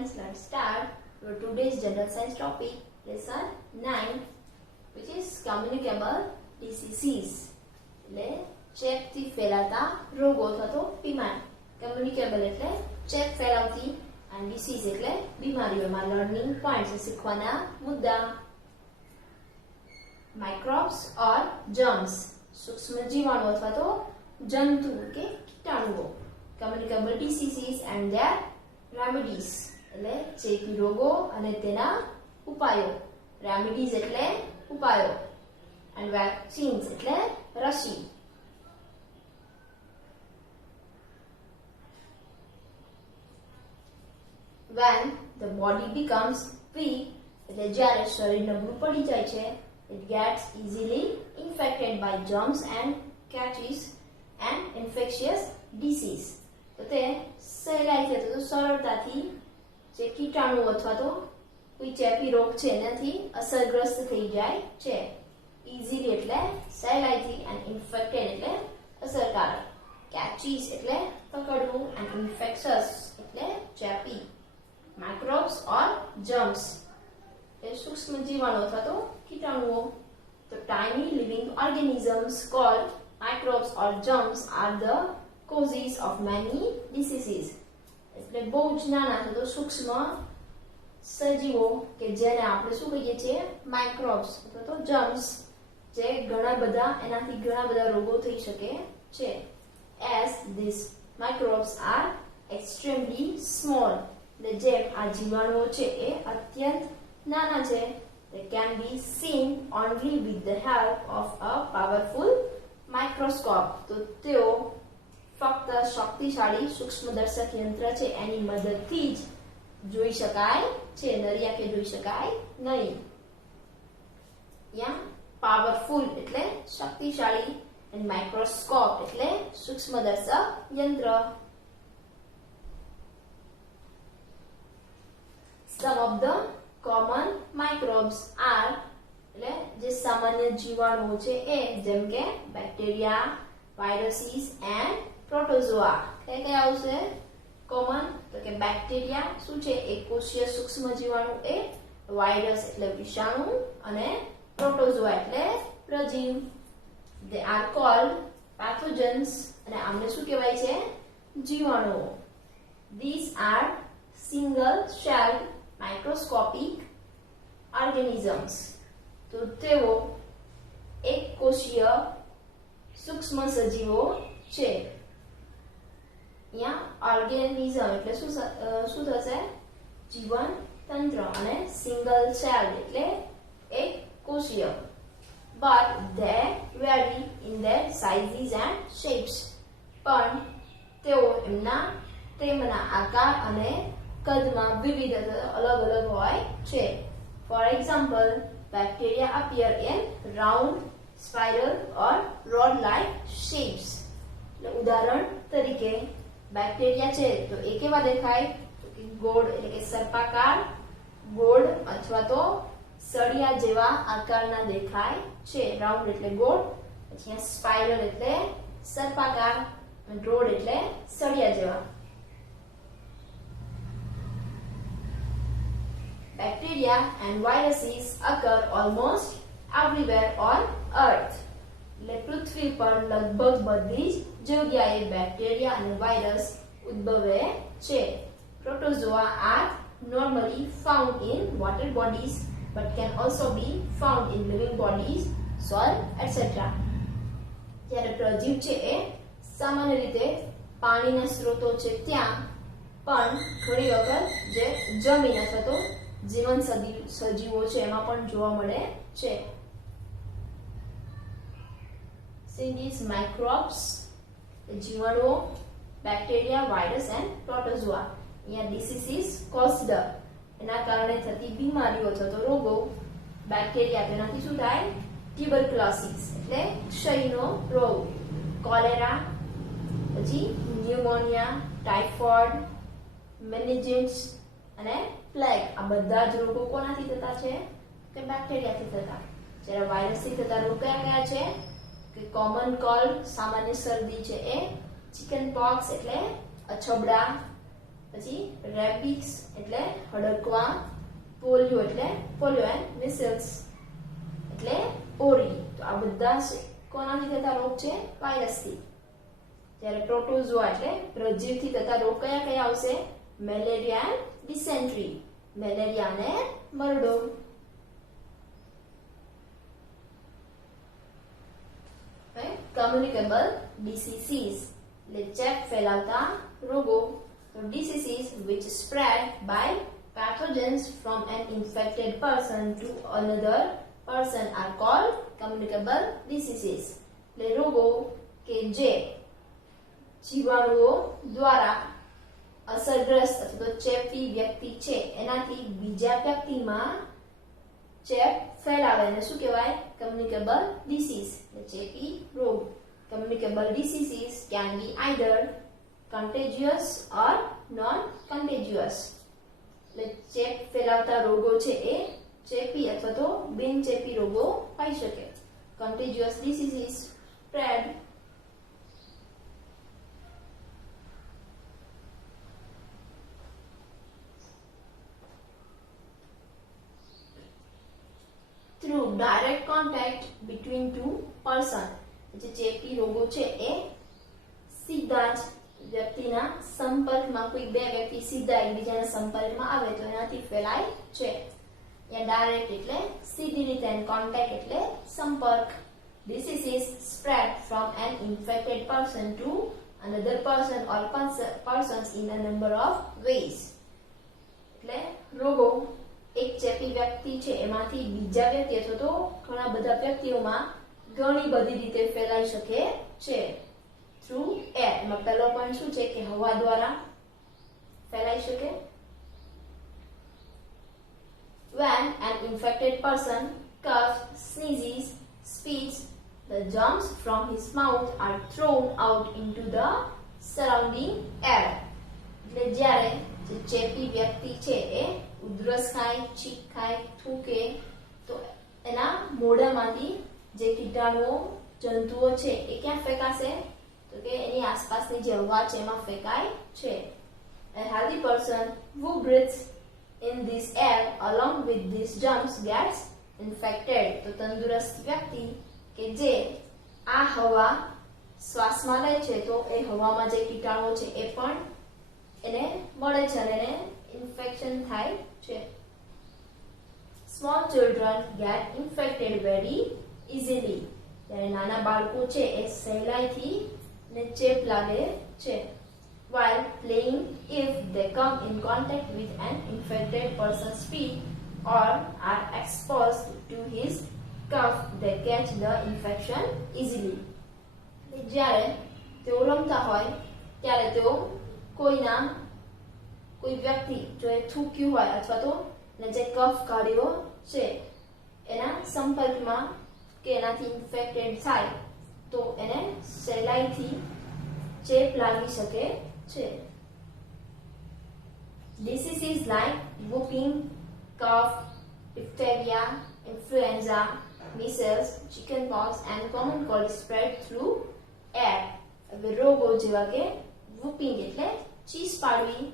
students, let's start your today's general science topic, lesson 9, which is communicable diseases. એટલે ચેપથી ફેલાતા રોગો અથવા તો બીમારી. કમ્યુનિકેબલ એટલે ચેપ ફેલાવતી અને ડિસીઝ એટલે બીમારીઓમાં લર્નિંગ પોઈન્ટ્સ શીખવાના મુદ્દા. માઇક્રોબ્સ ઓર જર્મ્સ સૂક્ષ્મ જીવાણુ અથવા તો જંતુ કે કીટાણુઓ. Communicable diseases and their remedies એટલે ચેપી રોગો અને તેના ઉપાયો. રેમેડીઝ એટલે ઉપાયો and vaccines એટલે રસી. When the body becomes weak એટલે જ્યારે શરીર નબળું પડી જાય છે, it gets easily infected by germs and catches an infectious disease. તો તે સહેલાઈથી અથવા તો સરળતાથી જે કીટાણુ અથવા તો કોઈ ચેપી રોગ છે એનાથી અસરગ્રસ્ત થઈ જાય છે. easily એટલે સહેલાઈથી and infected એટલે અસરકારક. catches એટલે પકડવું and infectious એટલે ચેપી. microbes or germs એ સૂક્ષ્મ જીવાણુ અથવા તો કીટાણુઓ. તો tiny living organisms called microbes or germs are the causes of many diseases. એટલે બહુ જ નાના અથવા તો સૂક્ષ્મ સજીવો કે જેને આપણે શું કહીએ છીએ માઇક્રોબ્સ અથવા તો જર્મ્સ, જે ઘણા બધા એનાથી ઘણા બધા રોગો થઈ શકે છે. as these microbes are extremely small એટલે જેમ આ જીવાણુઓ છે એ અત્યંત નાના છે, they can be seen only with the help of a powerful microscope. તો તેઓ ફક્ત શક્તિશાળી સૂક્ષ્મદર્શક યંત્ર છે એની મદદથી જ જોઈ શકાય છે, નરી આંખે જોઈ શકાય નહીં. યા પાવરફુલ એટલે શક્તિશાળી અને માઇક્રોસ્કોપ એટલે સૂક્ષ્મદર્શક યંત્ર. Some of the common microbes are એટલે જે સામાન્ય જીવાણુઓ છે એ જેમ કે બેક્ટેરિયા, વાયરસીસ એન્ડ પ્રોટોઝોઆ. કયા આવશે કોમન? તો કે બેક્ટેરિયા શું છે એક કોષીય સૂક્ષ્મ જીવાણુ, એ વાયરસ એટલે વિષાણુ અને પ્રોટોઝોઆ એટલે પ્રજીવ. they are called pathogens અને આમને શું કહેવાય છે જીવાણુઓ. these are single celled microscopic organisms. તો તેઓ એક કોષીય સૂક્ષ્મ સજીવો છે. અહીંયા ઓર્ગેનિઝમ એટલે શું થશે જીવન તંત્ર અને સિંગલ સેલ એટલે એક કોષીય. but they vary in their sizes and shapes. પણ તેઓ તેમના આકાર અને કદમાં વિવિધ અલગ અલગ હોય છે. for example, bacteria appear in round, spiral or rod like shapes. એટલે ઉદાહરણ તરીકે બેક્ટેરિયા છે તો એ કેવા દેખાય? તો કે ગોળ એટલે કે સર્પાકાર, ગોળ અથવા તો સળિયા જેવા આકારના દેખાય છે. રાઉન્ડ એટલે ગોળ, પછી સ્પાઇરલ એટલે સર્પાકાર, અને રોડ એટલે સળિયા જેવા. Bacteria and viruses occur almost everywhere on earth. એટલે પૃથ્વી પર લગભગ બધી જ જગ્યાએ બેક્ટેરિયા અને વાયરસ ઉદ્ભવે છે. Protozoa are normally found in water bodies but can also be found in living bodies, soil, etc. જ્યારે પ્રજીવ છે એ સામાન્ય રીતે પાણીના સ્ત્રોતો છે ત્યાં, પણ ઘણી વખત જે જમીન અથવા તો જીવન સજીવો છે એમાં પણ જોવા મળે છે. these microbes જીવાણુઓ, બેક્ટેરિયા, વાયરસ એન્ડ પ્રોટોઝોઆ. અહીંયા diseases caused એના કારણે થતી બીમારીઓ અથવા તો રોગો. બેક્ટેરિયા તેનાથી શું થાય? ટ્યુબરક્લોસિસ એટલે ક્ષયનો રોગ, કોલેરા, પછી ન્યુમોનિયા, ટાઇફોઇડ, મેનિન્જાઇટિસ અને પ્લેગ. આ બધા જ રોગો કોનાથી થતા છે? કે બેક્ટેરિયાથી થતા. જ્યારે વાયરસથી થતા રોગ કયા છે? કે કોમન કોલ્ડ સામાન્ય શરદી છે એ, ચિકન પોક્સ એટલે અછબડા, પછી રેબિક્સ એટલે હડકવા, પોલિયો એટલે પોલિયો એન્ડ મિસલ્સ એટલે ઓરી. તો આ બધા કોનાથી થતા રોગ છે? વાયરસથી. જ્યારે પ્રોટોઝોઆ એટલે પ્રજીવથી થતા રોગ કયા કયા આવશે? મેલેરિયા એન્ડ ડિસેન્ટ્રી, મેલેરિયા અને મરડો. કમ્યુનિકેબલ ડિસીઝીસ એટલે ચેપ ફેલાવતા રોગો. તો diseases which spread by pathogens from an infected person to another person are called communicable diseases. એટલે રોગો કે જે જીવાણુઓ દ્વારા અસરગ્રસ્ત અથવા તો ચેપી વ્યક્તિ છે એનાથી બીજા વ્યક્તિમાં ચેપ ફેલાવે એને શું કહેવાય? કમ્યુનિકેબલ ડિસીઝ એટલે ચેપી રોગ. Communicable diseases can be either contagious or non contagious. એટલે ચેપ ફેલાવતા રોગો છે એ ચેપી અથવા તો બિન ચેપી રોગો હોઈ શકે. contagious diseases spread through direct contact between two person. જે ચેપી રોગો છે એ સીધા જ વ્યક્તિના સંપર્કમાં, કોઈ બે વ્યક્તિ સીધા એકબીજાના સંપર્કમાં આવે તો એનાથી ફેલાય છે. યા ડાયરેક્ટ એટલે સીધી રીતે, એન્ડ કોન્ટેક્ટ એટલે સંપર્ક. Diseases spread from an infected person to another person or persons in a number of ways. એટલે રોગો એક ચેપી વ્યક્તિ છે એમાંથી બીજા વ્યક્તિ અથવા તો ઘણા બધા વ્યક્તિઓમાં ઘણી બધી રીતે ફેલાઈ શકે છે. થ્રુ એર, એમાં પહેલો પોઈન્ટ શું છે કે હવા દ્વારા ફેલાઈ શકે. When an infected person coughs, sneezes, spits, the germs from his mouth are thrown out into the surrounding air. એટલે જ્યારે જે ચેપી વ્યક્તિ છે એ ઉધરસ ખાય, છીંક ખાય, થૂકે તો એના મોઢામાંથી જે કીટાણુઓ, જંતુઓ છે એ ક્યાં ફેંકાશે? તો કે એની આસપાસની જે હવા છે એમાં ફેંકાય છે. A healthy person who breathes in this air along with these germs gets infected. તો તંદુરસ્ત વ્યક્તિ કે જે આ હવા શ્વાસમાં લે છે તો એ હવામાં જે કીટાણુઓ છે એ પણ એને મળે છે અને એને ઇન્ફેક્શન થાય છે. Small children get infected very easily. ત્યારે નાના બાળકો છે એ સહેલાઈથી ને ચેપ લાગે છે. While playing, if they come in contact with an infected person's feet or are exposed to his cough, they catch the infection easily. જ્યારે તેઓ રમતા હોય ત્યારે તેઓ કોઈ વ્યક્તિ જો એ થૂક્યું હોય અથવા તો જે કફ કાઢ્યો છે એના સંપર્કમાં કે એનાથી ઇન્ફેક્ટેડ થાય તો એને સહેલાઈથી ચેપ લાગી શકે છે. Diseases like whooping cough, diphtheria, influenza, measles, chickenpox and common cold spread through air. હવે રોગો જેવા કે whooping એટલે ચીસ પાડવી,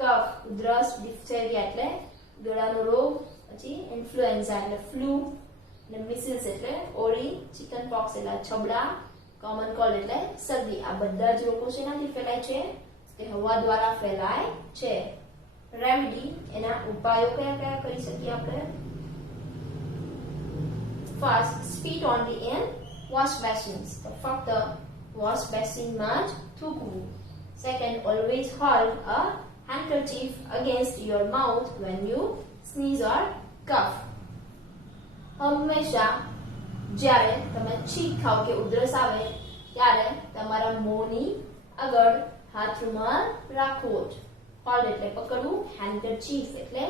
કફ ઉધરસ, diphtheria એટલે ગળાનો રોગ, પછી ઇન્ફ્લુએન્ઝા એટલે ફ્લૂ, અને મિસલ્સ એટલે ઓરી, ચિકન પોક્સ એટલે છબડા, કોમન કોલ્ડ એટલે શરદી. આ બધા જ રોગો શેનાથી ફેલાય છે? તે હવા દ્વારા ફેલાય છે. રેમેડી એના ઉપાયો કયા કયા કરી શકીએ આપણે? First, spit only in wash basins. તો ફક્ત વોશ બેસિનમાં જ થૂકવું. Second, always hold a handkerchief against your mouth when you sneeze or cough. હંમેશા જ્યારે તમે છીંક ખાઓ કે ઉધરસ આવે ત્યારે તમારા મોંની આગળ હાથ રૂમાલ રાખવો જ. હોલ્ડ એટલે પકડવું, handkerchief એટલે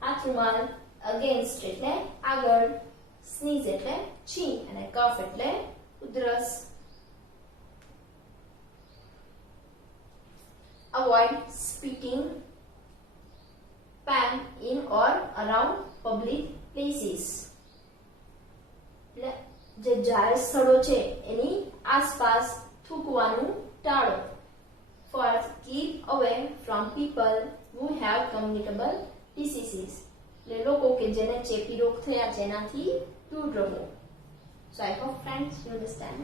હાથ રૂમાલ, against એટલે આગળ, sneeze એટલે છીંક અને cough એટલે ઉધરસ. Avoid spitting, pan in or around public places. એટલે જે જાહેર સ્થળો છે એની આસપાસ થૂકવાનું ટાળો. Fourth, keep away from people who have communicable diseases. એટલે લોકો કે જેને ચેપી રોગ થયા છે એનાથી દૂર રહો. So I hope friends you understand.